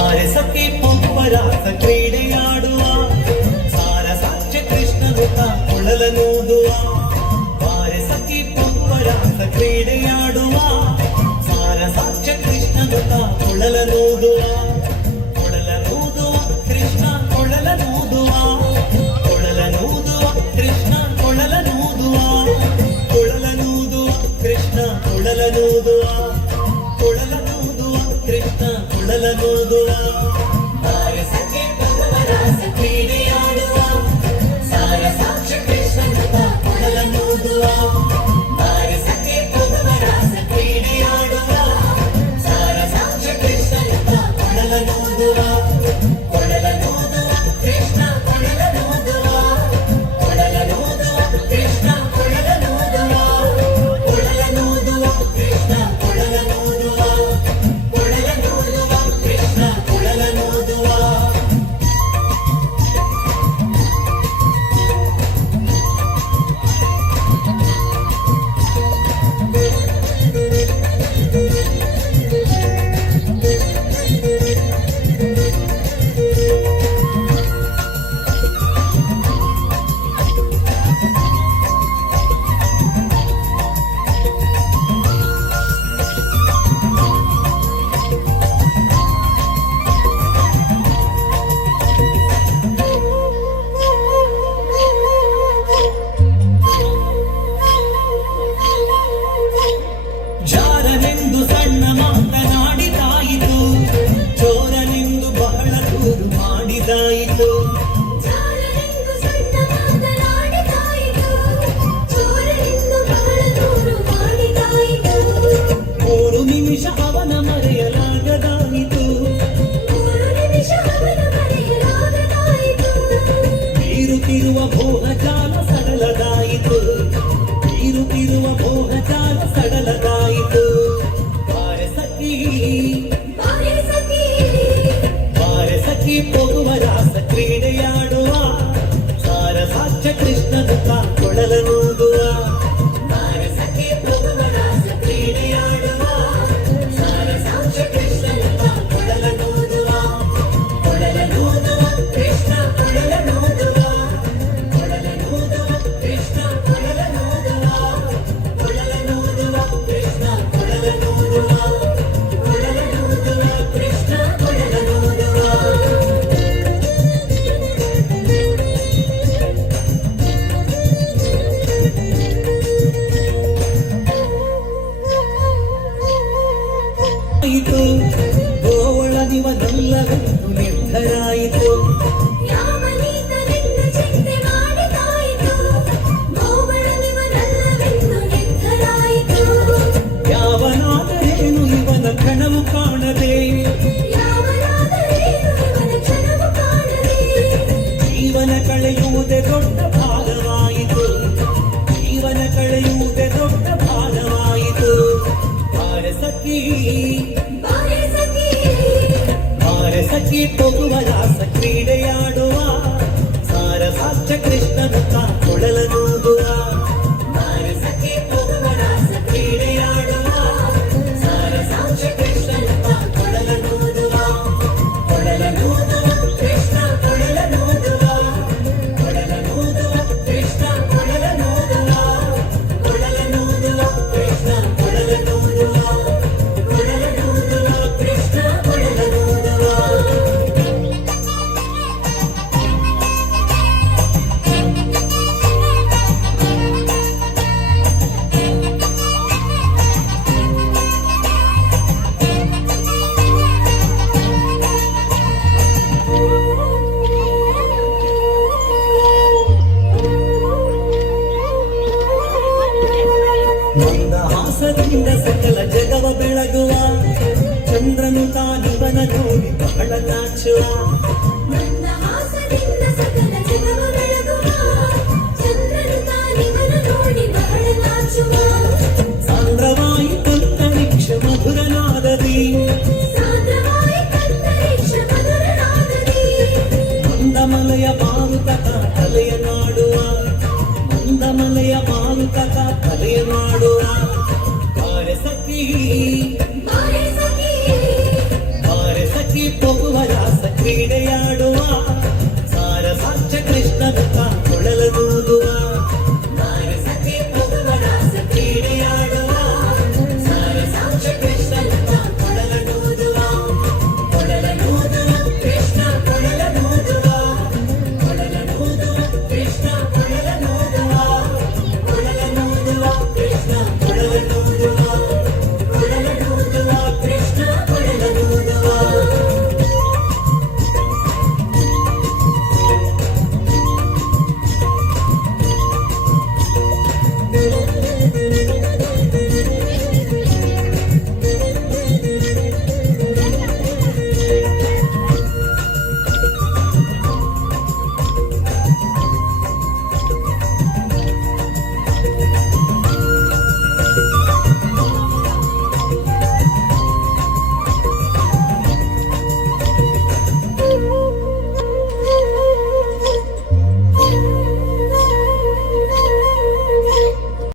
ತಾರೆ ಸಖಿ ಪಂಪರಾಸ ಕ್ರೀಡೆಯಾಡುವ ಸಾರ ಸಾಕ್ಷಿ ಕೃಷ್ಣಗುತ ಕೊಳಲನೂದುವ ತಾರೆ ಸಖಿ ಪಂಪರಾಸ ಕ್ರೀಡೆಯಾಡುವ ಸಾರ ಸಾಕ್ಷಿ ಕೃಷ್ಣಗುತ ಕೊಳಲನೂದುವ ಕೊಳಲನೂದುವ Krishna ಕೊಳಲನೂದುವ ಕೊಳಲನೂದುವ Krishna ಕೊಳಲನೂದುವ ಕೊಳಲನೂದುವ Krishna ಕೊಳಲನೂದು people who are പോകുവരാസ ക്രീഡ ಗೋರಿ ಬಹಳ ನಾಚುವ ಸಾಂದ್ರವಾಯಿ ಕತ್ತರಿಕ್ಷ ಮಧುರನಾದದಿ ಮಂದಮಲಯ ಬಾರುತಕ ತಲೆಯ ನಾಡುವ ಮಂದಮಲಯ ಬಾರುತಕ ತಲೆಯ ನಾಡುವ ಕಾರ್ಯ ಸಖಿ